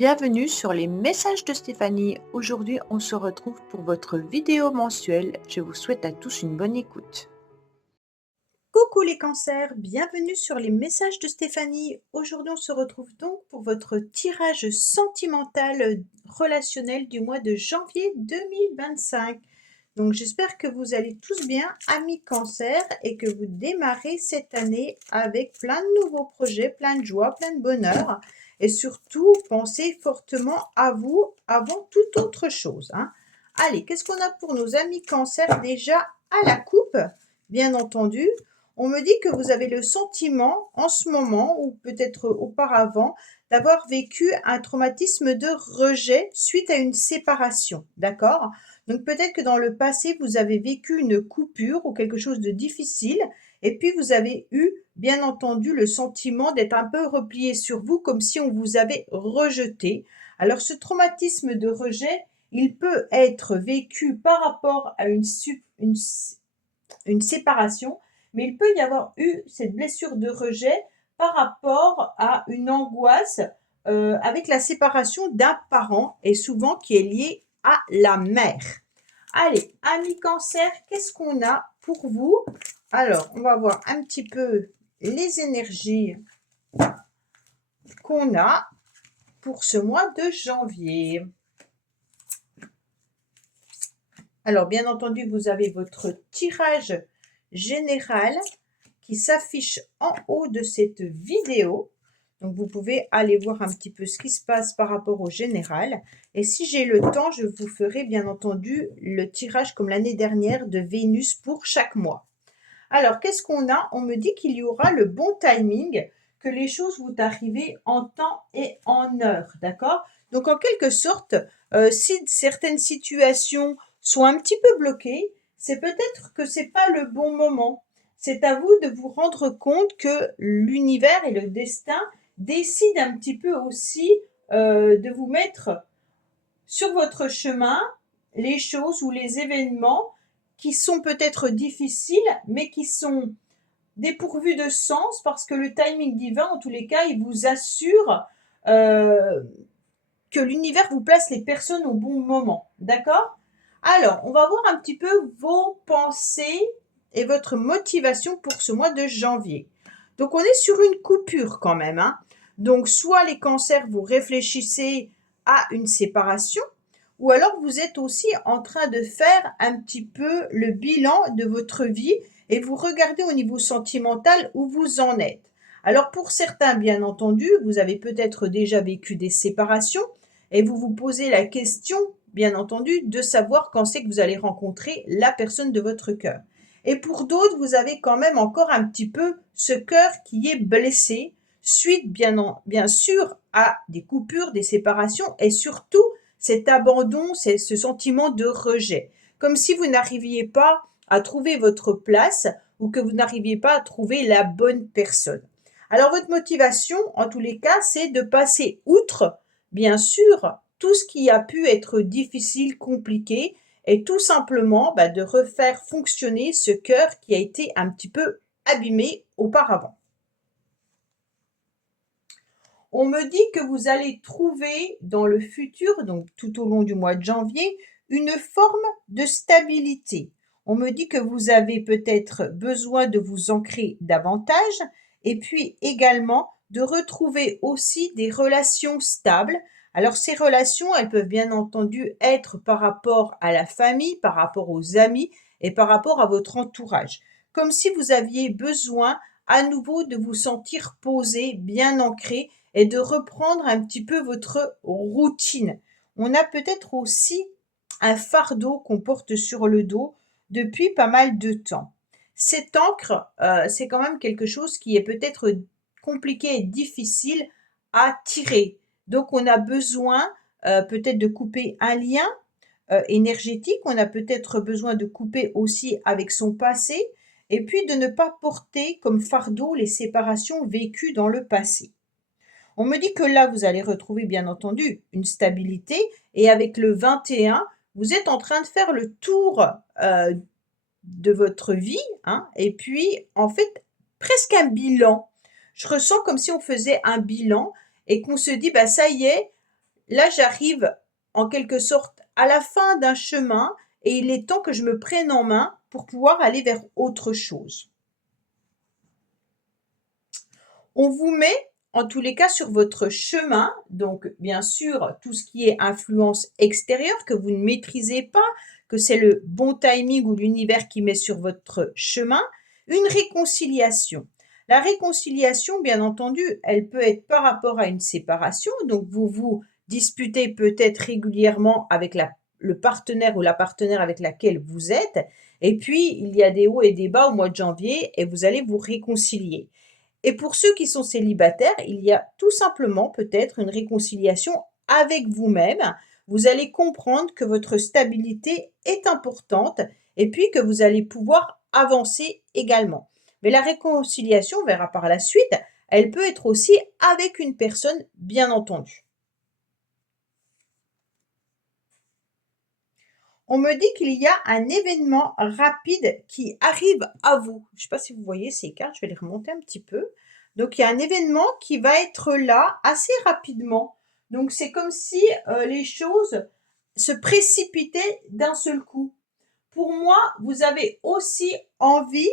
Bienvenue sur les messages de Stéphanie. Aujourd'hui, on se retrouve pour votre vidéo mensuelle. Je vous souhaite à tous une bonne écoute. Coucou les cancers, bienvenue sur les messages de Stéphanie. Aujourd'hui, on se retrouve donc pour votre tirage sentimental relationnel du mois de janvier 2025. Donc j'espère que vous allez tous bien, amis cancers, et que vous démarrez cette année avec plein de nouveaux projets, plein de joie, plein de bonheur. Et surtout, pensez fortement à vous avant toute autre chose, hein. Allez, qu'est-ce qu'on a pour nos amis cancers déjà à la coupe? Bien entendu, on me dit que vous avez le sentiment en ce moment, ou peut-être auparavant, d'avoir vécu un traumatisme de rejet suite à une séparation, d'accord? Donc peut-être que dans le passé, vous avez vécu une coupure ou quelque chose de difficile, et puis vous avez eu, bien entendu, le sentiment d'être un peu replié sur vous, comme si on vous avait rejeté. Alors ce traumatisme de rejet, il peut être vécu par rapport à une séparation, mais il peut y avoir eu cette blessure de rejet par rapport à une angoisse avec la séparation d'un parent, et souvent qui est liée à la mère. Allez, amis cancer, qu'est-ce qu'on a pour vous? Alors, on va voir un petit peu les énergies qu'on a pour ce mois de janvier. Alors, bien entendu, vous avez votre tirage général qui s'affiche en haut de cette vidéo. Donc, vous pouvez aller voir un petit peu ce qui se passe par rapport au général. Et si j'ai le temps, je vous ferai bien entendu le tirage comme l'année dernière de Vénus pour chaque mois. Alors, qu'est-ce qu'on a? On me dit qu'il y aura le bon timing, que les choses vont arriver en temps et en heure, d'accord? Donc, en quelque sorte, si certaines situations sont un petit peu bloquées, c'est peut-être que c'est pas le bon moment. C'est à vous de vous rendre compte que l'univers et le destin décident un petit peu aussi de vous mettre sur votre chemin les choses ou les événements qui sont peut-être difficiles, mais qui sont dépourvus de sens, parce que le timing divin, en tous les cas, il vous assure euh, que l'univers vous place les personnes au bon moment. D'accord? Alors, on va voir un petit peu vos pensées et votre motivation pour ce mois de janvier. Donc, on est sur une coupure quand même, hein. Donc, soit les cancers, vous réfléchissez à une séparation, ou alors vous êtes aussi en train de faire un petit peu le bilan de votre vie et vous regardez au niveau sentimental où vous en êtes. Alors pour certains, bien entendu, vous avez peut-être déjà vécu des séparations et vous vous posez la question, bien entendu, de savoir quand c'est que vous allez rencontrer la personne de votre cœur. Et pour d'autres, vous avez quand même encore un petit peu ce cœur qui est blessé suite bien sûr à des coupures, des séparations et surtout cet abandon, c'est ce sentiment de rejet. Comme si vous n'arriviez pas à trouver votre place ou que vous n'arriviez pas à trouver la bonne personne. Alors votre motivation, en tous les cas, c'est de passer outre, bien sûr, tout ce qui a pu être difficile, compliqué, et tout simplement de refaire fonctionner ce cœur qui a été un petit peu abîmé auparavant. On me dit que vous allez trouver dans le futur, donc tout au long du mois de janvier, une forme de stabilité. On me dit que vous avez peut-être besoin de vous ancrer davantage et puis également de retrouver aussi des relations stables. Alors ces relations, elles peuvent bien entendu être par rapport à la famille, par rapport aux amis et par rapport à votre entourage. Comme si vous aviez besoin à nouveau de vous sentir posé, bien ancré et de reprendre un petit peu votre routine. On a peut-être aussi un fardeau qu'on porte sur le dos depuis pas mal de temps. Cette encre, c'est quand même quelque chose qui est peut-être compliqué et difficile à tirer. Donc on a besoin peut-être de couper un lien énergétique, on a peut-être besoin de couper aussi avec son passé, et puis de ne pas porter comme fardeau les séparations vécues dans le passé. On me dit que là, vous allez retrouver bien entendu une stabilité, et avec le 21, vous êtes en train de faire le tour de votre vie, hein, et puis en fait, presque un bilan. Je ressens comme si on faisait un bilan et qu'on se dit, bah ça y est, là, j'arrive en quelque sorte à la fin d'un chemin et il est temps que je me prenne en main pour pouvoir aller vers autre chose. On vous met en tous les cas sur votre chemin, donc bien sûr tout ce qui est influence extérieure que vous ne maîtrisez pas, que c'est le bon timing ou l'univers qui met sur votre chemin, une réconciliation. La réconciliation, bien entendu, elle peut être par rapport à une séparation, donc vous vous disputez peut-être régulièrement avec le partenaire ou la partenaire avec laquelle vous êtes, et puis il y a des hauts et des bas au mois de janvier et vous allez vous réconcilier. Et pour ceux qui sont célibataires, il y a tout simplement peut-être une réconciliation avec vous-même. Vous allez comprendre que votre stabilité est importante et puis que vous allez pouvoir avancer également. Mais la réconciliation, on verra par la suite, elle peut être aussi avec une personne, bien entendu. On me dit qu'il y a un événement rapide qui arrive à vous. Je ne sais pas si vous voyez ces cartes, je vais les remonter un petit peu. Donc, il y a un événement qui va être là assez rapidement. Donc, c'est comme si les choses se précipitaient d'un seul coup. Pour moi, vous avez aussi envie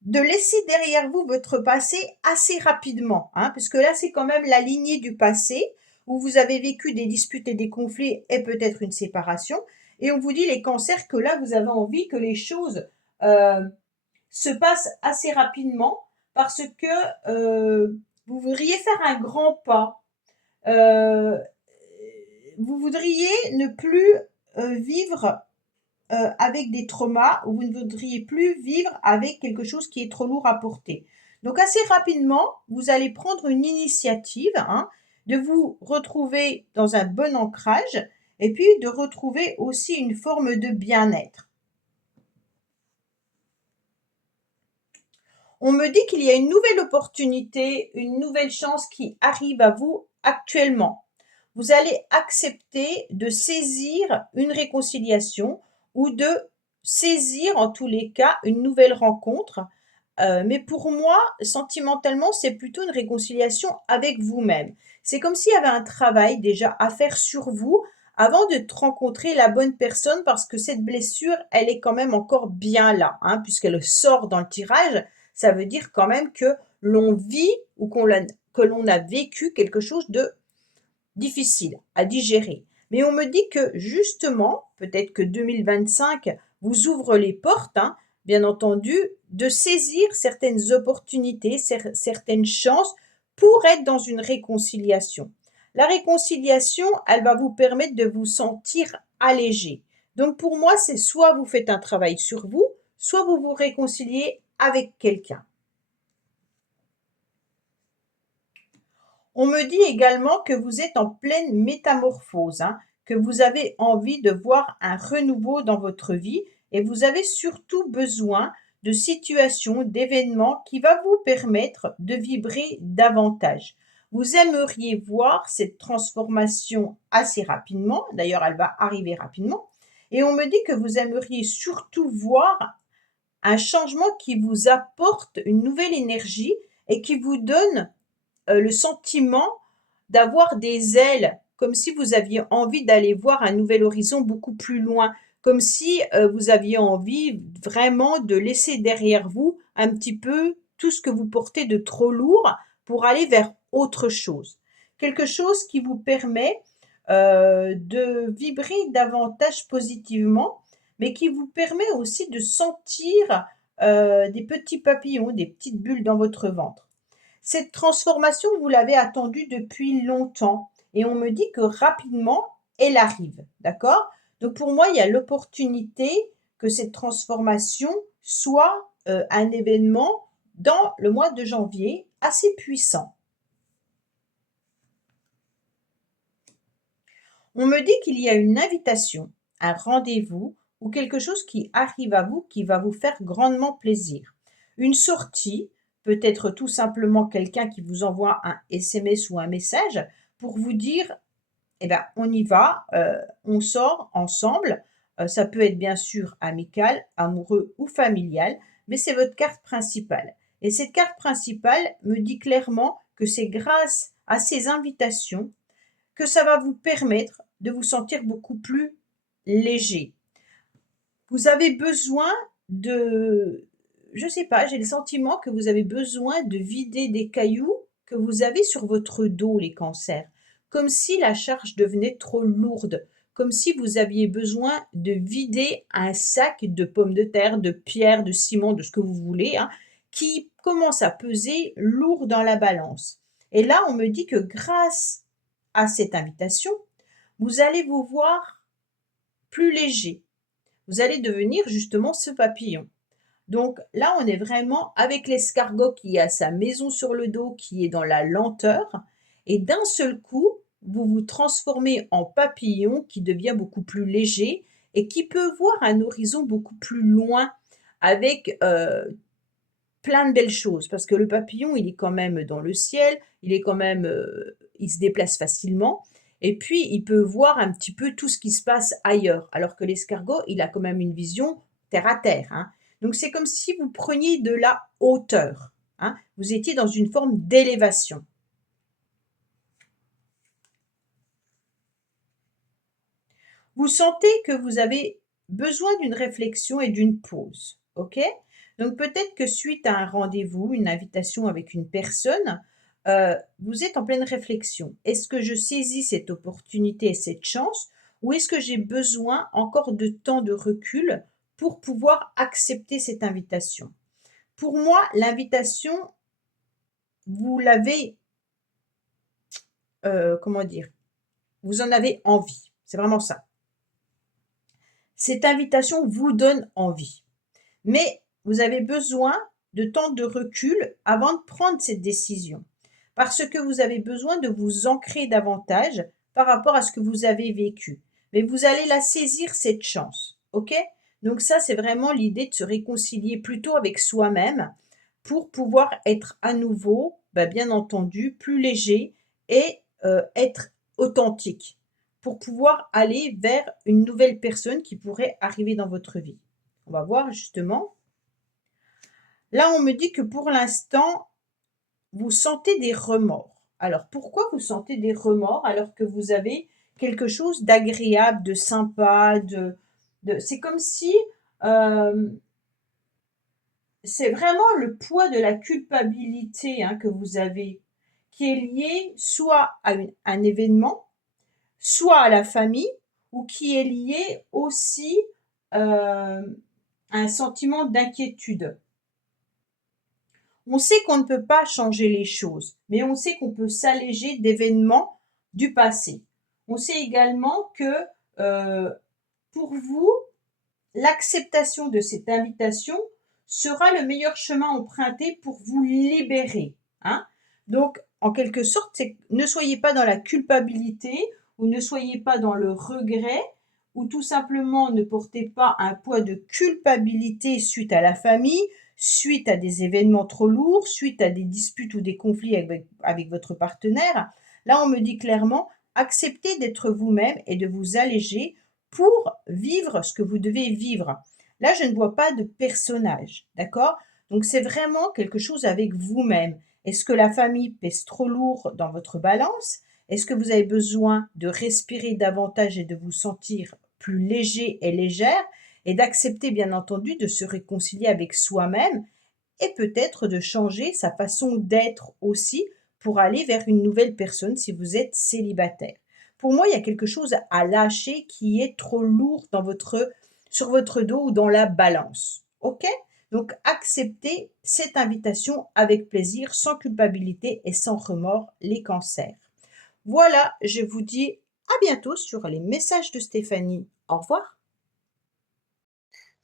de laisser derrière vous votre passé assez rapidement, hein, puisque là, c'est quand même la lignée du passé où vous avez vécu des disputes et des conflits et peut-être une séparation. Et on vous dit, les cancers, que là, vous avez envie que les choses euh, se passent assez rapidement parce que vous voudriez faire un grand pas. Euh, vous voudriez ne plus vivre avec des traumas ou vous ne voudriez plus vivre avec quelque chose qui est trop lourd à porter. Donc assez rapidement, vous allez prendre une initiative, hein, de vous retrouver dans un bon ancrage et puis de retrouver aussi une forme de bien-être. On me dit qu'il y a une nouvelle opportunité, une nouvelle chance qui arrive à vous actuellement. Vous allez accepter de saisir une réconciliation ou de saisir en tous les cas une nouvelle rencontre. Mais pour moi, sentimentalement, c'est plutôt une réconciliation avec vous-même. C'est comme s'il y avait un travail déjà à faire sur vous avant de rencontrer la bonne personne parce que cette blessure, elle est quand même encore bien là, hein, puisqu'elle sort dans le tirage. Ça veut dire quand même que l'on vit ou que l'on a vécu quelque chose de difficile à digérer. Mais on me dit que justement, peut-être que 2025 vous ouvre les portes, hein, bien entendu, de saisir certaines opportunités, certaines chances pour être dans une réconciliation. La réconciliation, elle va vous permettre de vous sentir allégé. Donc pour moi, c'est soit vous faites un travail sur vous, soit vous vous réconciliez avec quelqu'un. On me dit également que vous êtes en pleine métamorphose, hein, que vous avez envie de voir un renouveau dans votre vie et vous avez surtout besoin de situations, d'événements qui va vous permettre de vibrer davantage. Vous aimeriez voir cette transformation assez rapidement, d'ailleurs elle va arriver rapidement, et on me dit que vous aimeriez surtout voir un changement qui vous apporte une nouvelle énergie et qui vous donne le sentiment d'avoir des ailes, comme si vous aviez envie d'aller voir un nouvel horizon beaucoup plus loin, comme si vous aviez envie vraiment de laisser derrière vous un petit peu tout ce que vous portez de trop lourd pour aller vers autre chose. Quelque chose qui vous permet de vibrer davantage positivement, mais qui vous permet aussi de sentir des petits papillons, des petites bulles dans votre ventre. Cette transformation, vous l'avez attendue depuis longtemps et on me dit que rapidement, elle arrive. D'accord? Donc pour moi, il y a l'opportunité que cette transformation soit un événement dans le mois de janvier assez puissant. On me dit qu'il y a une invitation, un rendez-vous ou quelque chose qui arrive à vous qui va vous faire grandement plaisir. Une sortie, peut-être tout simplement quelqu'un qui vous envoie un SMS ou un message pour vous dire, eh ben, on y va, on sort ensemble. Ça peut être bien sûr amical, amoureux ou familial, mais c'est votre carte principale. Et cette carte principale me dit clairement que c'est grâce à ces invitations que ça va vous permettre de vous sentir beaucoup plus léger. Vous avez besoin de, je sais pas, j'ai le sentiment que vous avez besoin de vider des cailloux que vous avez sur votre dos, les cancers, comme si la charge devenait trop lourde, comme si vous aviez besoin de vider un sac de pommes de terre, de pierres, de ciment, de ce que vous voulez, hein, qui commence à peser lourd dans la balance. Et là, on me dit que grâce à cette invitation, vous allez vous voir plus léger. Vous allez devenir justement ce papillon. Donc là, on est vraiment avec l'escargot qui a sa maison sur le dos, qui est dans la lenteur. Et d'un seul coup, vous vous transformez en papillon qui devient beaucoup plus léger et qui peut voir un horizon beaucoup plus loin avec plein de belles choses. Parce que le papillon, il est quand même dans le ciel, il est quand même, il se déplace facilement. Et puis, il peut voir un petit peu tout ce qui se passe ailleurs. Alors que l'escargot, il a quand même une vision terre à terre, hein. Donc, c'est comme si vous preniez de la hauteur, hein. Vous étiez dans une forme d'élévation. Vous sentez que vous avez besoin d'une réflexion et d'une pause, ok? Donc peut-être que suite à un rendez-vous, une invitation avec une personne, vous êtes en pleine réflexion. Est-ce que je saisis cette opportunité et cette chance ou est-ce que j'ai besoin encore de temps de recul pour pouvoir accepter cette invitation? Pour moi, l'invitation, vous l'avez, comment dire? Vous en avez envie. C'est vraiment ça. Cette invitation vous donne envie. Mais vous avez besoin de temps de recul avant de prendre cette décision. Parce que vous avez besoin de vous ancrer davantage par rapport à ce que vous avez vécu. Mais vous allez la saisir, cette chance. OK? Donc ça, c'est vraiment l'idée de se réconcilier plutôt avec soi-même pour pouvoir être à nouveau, bien entendu, plus léger et être authentique pour pouvoir aller vers une nouvelle personne qui pourrait arriver dans votre vie. On va voir justement. Là, on me dit que pour l'instant, vous sentez des remords. Alors, pourquoi vous sentez des remords alors que vous avez quelque chose d'agréable, de sympa, c'est comme si c'est vraiment le poids de la culpabilité, hein, que vous avez, qui est lié soit à un événement, soit à la famille, ou qui est lié aussi à un sentiment d'inquiétude. On sait qu'on ne peut pas changer les choses, mais on sait qu'on peut s'alléger d'événements du passé. On sait également que pour vous, l'acceptation de cette invitation sera le meilleur chemin emprunté pour vous libérer, hein. Donc, en quelque sorte, ne soyez pas dans la culpabilité ou ne soyez pas dans le regret ou tout simplement ne portez pas un poids de culpabilité suite à la famille, suite à des événements trop lourds, suite à des disputes ou des conflits avec votre partenaire. Là, on me dit clairement, acceptez d'être vous-même et de vous alléger pour vivre ce que vous devez vivre. Là, je ne vois pas de personnage, d'accord? Donc, c'est vraiment quelque chose avec vous-même. Est-ce que la famille pèse trop lourd dans votre balance? Est-ce que vous avez besoin de respirer davantage et de vous sentir plus léger et légère et d'accepter, bien entendu, de se réconcilier avec soi-même et peut-être de changer sa façon d'être aussi pour aller vers une nouvelle personne si vous êtes célibataire. Pour moi, il y a quelque chose à lâcher qui est trop lourd sur votre dos ou dans la balance. OK? Donc, acceptez cette invitation avec plaisir, sans culpabilité et sans remords, les cancers. Voilà, je vous dis à bientôt sur les messages de Stéphanie. Au revoir.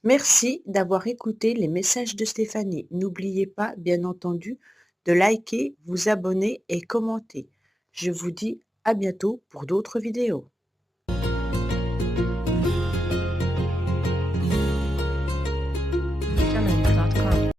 Merci d'avoir écouté les messages de Stéphanie. N'oubliez pas, bien entendu, de liker, vous abonner et commenter. Je vous dis à bientôt pour d'autres vidéos.